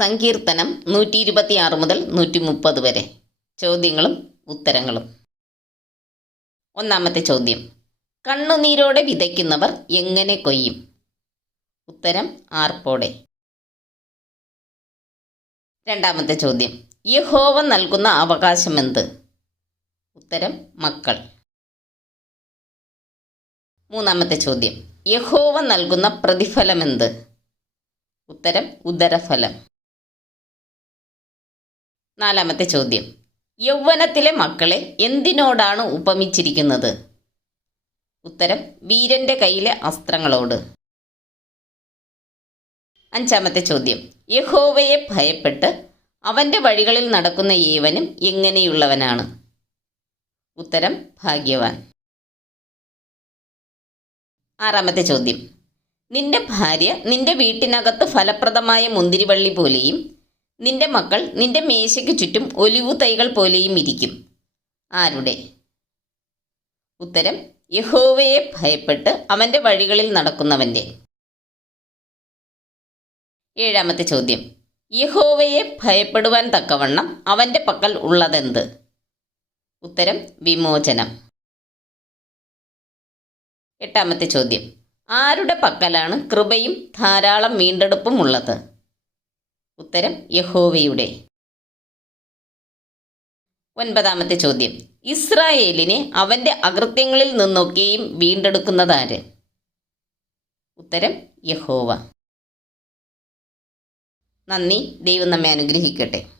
സങ്കീർത്തനം നൂറ്റി ഇരുപത്തി ആറ് മുതൽ നൂറ്റി മുപ്പത് വരെ. ചോദ്യങ്ങളും ഉത്തരങ്ങളും. ഒന്നാമത്തെ ചോദ്യം. കണ്ണുനീരോടെ വിതയ്ക്കുന്നവർ എങ്ങനെ കൊയ്യും? ഉത്തരം ആർപ്പോടെ. രണ്ടാമത്തെ ചോദ്യം. യഹോവ നൽകുന്ന അവകാശം എന്ത്? ഉത്തരം മക്കൾ. മൂന്നാമത്തെ ചോദ്യം. യഹോവ നൽകുന്ന പ്രതിഫലം എന്ത്? ഉത്തരം ഉദരഫലം. നാലാമത്തെ ചോദ്യം. യൗവനത്തിലെ മക്കളെ എന്തിനോടാണ് ഉപമിച്ചിരിക്കുന്നത്? ഉത്തരം വീരന്റെ കയ്യിലെ അസ്ത്രങ്ങളോട്. അഞ്ചാമത്തെ ചോദ്യം. യഹോവയെ ഭയപ്പെട്ട് അവന്റെ വഴികളിൽ നടക്കുന്ന ഏവനും എങ്ങനെയുള്ളവനാണ്? ഉത്തരം ഭാഗ്യവാൻ. ആറാമത്തെ ചോദ്യം. നിന്റെ ഭാര്യ നിന്റെ വീട്ടിനകത്ത് ഫലപ്രദമായ മുന്തിരിവള്ളി പോലെയും നിന്റെ മക്കൾ നിന്റെ മേശയ്ക്ക് ചുറ്റും ഒലിവു തൈകൾ പോലെയും ഇരിക്കും. ആരുടെ? ഉത്തരം യഹോവയെ ഭയപ്പെട്ട് അവന്റെ വഴികളിൽ നടക്കുന്നവന്റെ. ഏഴാമത്തെ ചോദ്യം യഹോവയെ ഭയപ്പെടുവാൻ തക്കവണ്ണം അവന്റെ പക്കൽ ഉള്ളതെന്ത്? ഉത്തരം വിമോചനം. എട്ടാമത്തെ ചോദ്യം ആരുടെ പക്കലാണ് കൃപയും ധാരാളം വീണ്ടെടുപ്പും ഉള്ളത്? ഉത്തരം യഹോവയുടെ. ഒൻപതാമത്തെ ചോദ്യം. ഇസ്രായേലിനെ അവന്റെ അകൃത്യങ്ങളിൽ നിന്നൊക്കെയും വീണ്ടെടുക്കുന്നതാര് ഉത്തരം യഹോവ. നന്ദി. ദൈവം നമ്മെ അനുഗ്രഹിക്കട്ടെ.